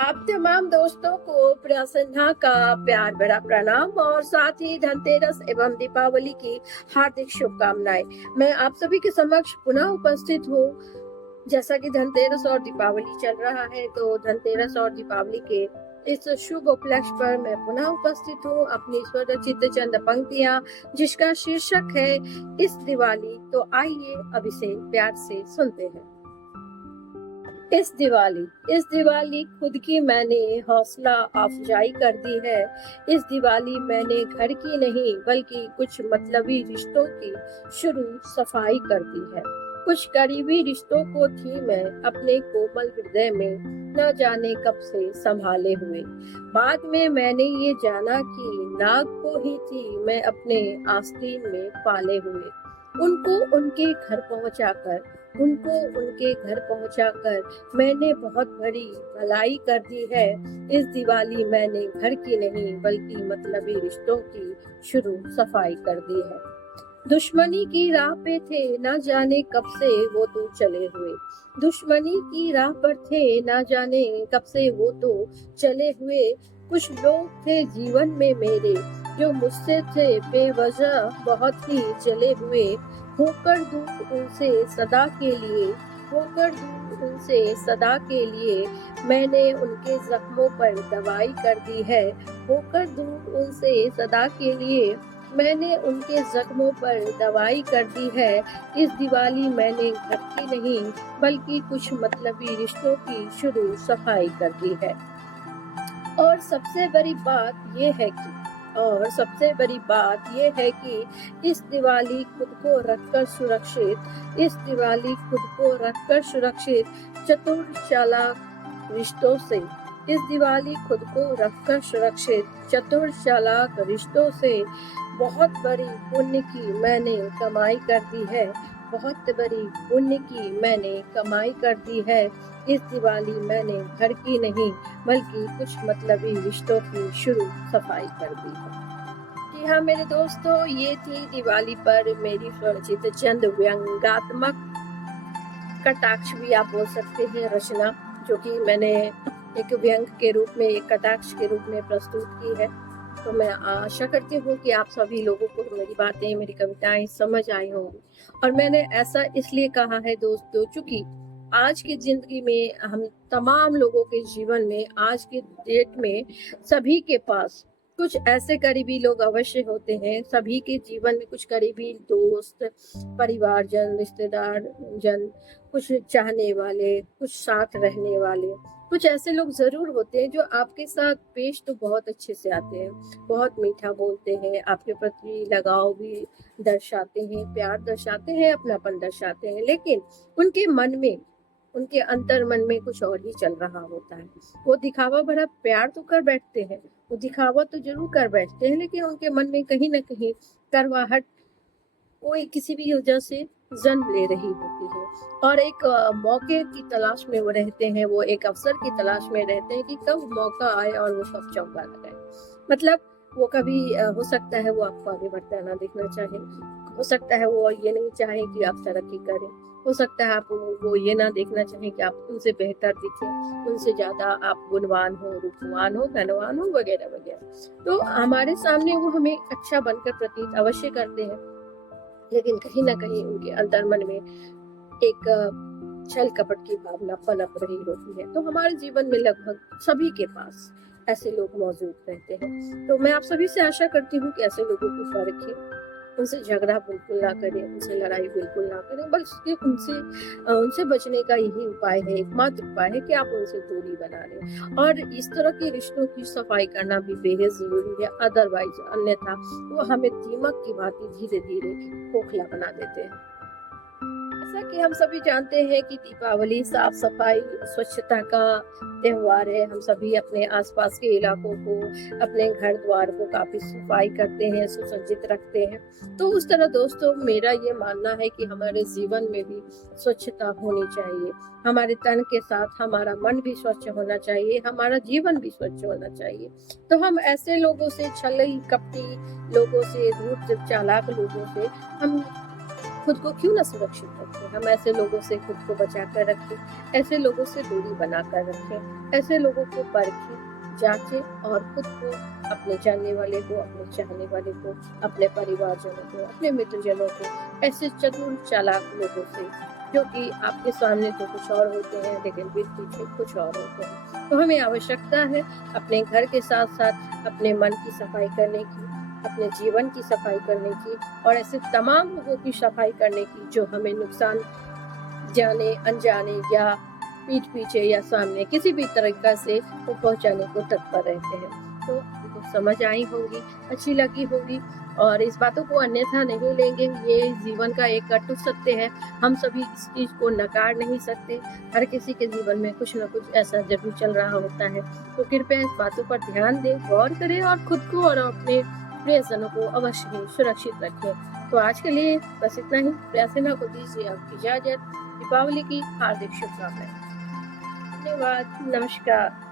आप तमाम दोस्तों को प्रसन्ना का प्यार भरा प्रणाम और साथ ही धनतेरस एवं दीपावली की हार्दिक शुभकामनाएं। मैं आप सभी के समक्ष पुनः उपस्थित हूँ। जैसा कि धनतेरस और दीपावली चल रहा है, तो धनतेरस और दीपावली के इस शुभ उपलक्ष्य पर मैं पुनः उपस्थित हूँ अपनी स्वरचित चंद पंक्तियां, जिसका शीर्षक है इस दिवाली। तो आइए अब इसे प्यार से सुनते हैं। इस दिवाली खुद की मैंने हौसला अफजाई कर दी है। इस दिवाली मैंने घर की नहीं बल्कि कुछ मतलबी रिश्तों की शुरू सफाई कर दी है। कुछ करीबी रिश्तों को थी मैं अपने कोमल हृदय में न जाने कब से संभाले हुए। बाद में मैंने ये जाना कि नाग को ही थी मैं अपने आस्तीन में पाले हुए। उनको उनके घर पहुंचाकर मैंने बहुत बड़ी भलाई कर दी है। इस दिवाली मैंने घर की नहीं बल्कि मतलबी रिश्तों की शुरू सफाई कर दी है। दुश्मनी की राह पे थे न जाने कब से वो तो चले हुए। दुश्मनी की राह पर थे न जाने कब से वो तो चले हुए। कुछ लोग थे जीवन में मेरे जो मुझसे थे बेवजह बहुत ही जले हुए। होकर दूर उनसे सदा के लिए होकर दूर उनसे सदा के लिए मैंने उनके जख्मों पर दवाई कर दी है। होकर दूर उनसे सदा के लिए मैंने उनके जख्मों पर दवाई कर दी है। इस दिवाली मैंने घर की नहीं बल्कि कुछ मतलबी रिश्तों की शुरू सफाई कर दी है। और सबसे बड़ी बात ये है कि इस दिवाली खुद को रखकर सुरक्षित चतुर चालाक रिश्तों से बहुत बड़ी पुण्य की मैंने कमाई कर दी है। इस दिवाली मैंने घर की नहीं बल्कि कुछ मतलबी रिश्तों की शुरू सफाई कर दी है। जी हाँ मेरे दोस्तों, ये थी दिवाली पर मेरी स्वरचित चंद व्यंग्यात्मक कटाक्ष भी आप बोल सकते हैं रचना, जो कि मैंने एक व्यंग के रूप में, एक कटाक्ष के रूप में प्रस्तुत की है। तो मैं आशा करती हूँ कि आप सभी लोगों को मेरी बातें, मेरी कविताएं समझ आई होंगी। और मैंने ऐसा इसलिए कहा है दोस्तों, चूंकि आज की जिंदगी में हम तमाम लोगों के जीवन में, आज के डेट में सभी के पास कुछ ऐसे करीबी लोग अवश्य होते हैं। सभी के जीवन में कुछ करीबी दोस्त, परिवारजन, रिश्तेदार जन, कुछ चाहने वाले, कुछ साथ रहने वाले, कुछ ऐसे लोग जरूर होते हैं जो आपके साथ पेश तो बहुत अच्छे से आते हैं, बहुत मीठा बोलते हैं, आपके प्रति लगाव भी दर्शाते हैं, प्यार दर्शाते हैं, अपनापन दर्शाते हैं, लेकिन उनके अंतर मन में कुछ और ही चल रहा होता है। वो दिखावा भरा प्यार तो कर बैठते हैं, वो दिखावा तो जरूर कर बैठते हैं, लेकिन उनके मन में कहीं ना कहीं करवाहट कोई किसी भी वजह से जन्म ले रही होती है। और एक मौके की तलाश में वो रहते हैं, वो एक अवसर की तलाश में रहते हैं कि कब मौका आए और वो कब चौका लगाए। मतलब वो कभी हो सकता है वो आपको आगे बढ़ता ना देखना चाहे, हो सकता है वो ये नहीं चाहे कि आप तरक्की करें, हो सकता है आप वो ये ना देखना चाहे कि आप उनसे बेहतर दिखें, उनसे ज्यादा आप गुणवान हो, रूपवान हो, धनवान हो, वगैरह वगैरह। तो हमारे सामने वो हमें अच्छा बनकर प्रतीत अवश्य करते हैं, लेकिन कहीं ना कहीं उनके अंतर्मन में एक छल कपट की भावना पनप रही होती है। तो हमारे जीवन में लगभग सभी के पास ऐसे लोग मौजूद रहते हैं। तो मैं आप सभी से आशा करती हूँ कि ऐसे लोगों को परखें, उनसे झगड़ा बिल्कुल ना करें, उनसे लड़ाई बिल्कुल ना करें, बल्कि उनसे बचने का यही उपाय है, एकमात्र उपाय है कि आप उनसे दूरी बना लें। और इस तरह के रिश्तों की सफाई करना भी बेहद जरूरी है, अदरवाइज अन्यथा वो हमें दीमक की भांति धीरे धीरे खोखला बना देते हैं। जैसा कि हम सभी जानते हैं कि दीपावली साफ सफाई, स्वच्छता का त्योहार है। हम सभी अपने आसपास के इलाकों को, अपने घर द्वार को काफी सफाई करते हैं, सुसज्जित रखते हैं। तो उस तरह दोस्तों मेरा ये मानना है कि हमारे जीवन में भी स्वच्छता होनी चाहिए। हमारे तन के साथ हमारा मन भी स्वच्छ होना चाहिए, हमारा जीवन भी स्वच्छ होना चाहिए। तो हम ऐसे लोगों से, छली कपटी लोगों से, धूर्त चालाक लोगों से हम खुद को क्यों ना सुरक्षित रखें। हम ऐसे लोगों से खुद को बचा कर रखें, ऐसे लोगों से दूरी बनाकर रखें, ऐसे लोगों को परखें, जांचें और खुद को, अपने जानने वाले को, अपने चाहने वाले को, अपने परिवारजनों को, अपने मित्रजनों को, ऐसे चतुर चालाक लोगों से जो कि आपके सामने तो कुछ और होते हैं लेकिन पीठ पीछे कुछ और होते हैं। तो हमें आवश्यकता है अपने घर के साथ साथ अपने मन की सफाई करने की, अपने जीवन की सफाई करने की और ऐसे तमाम लोगों की सफाई करने की जो हमें नुकसान जाने अनजाने या पीठ पीछे या सामने किसी भी तरीका से वो पहुंचाने को तत्पर रहते हैं। तो आपको समझ आई होगी, अच्छी लगी होगी और इस बातों को अन्यथा नहीं लेंगे। ये जीवन का एक कटु सत्य है, हम सभी इस चीज को नकार नहीं सकते। हर किसी के जीवन में कुछ न कुछ ऐसा जरूर चल रहा होता है। तो कृपया इस बातों पर ध्यान दें, गौर करें और खुद को और अपने प्रियजनों को अवश्य ही सुरक्षित रखें। तो आज के लिए बस इतना ही। प्रियसिना को दीजिए आपकी इजाजत। दीपावली की हार्दिक शुभकामनाएं। धन्यवाद। नमस्कार।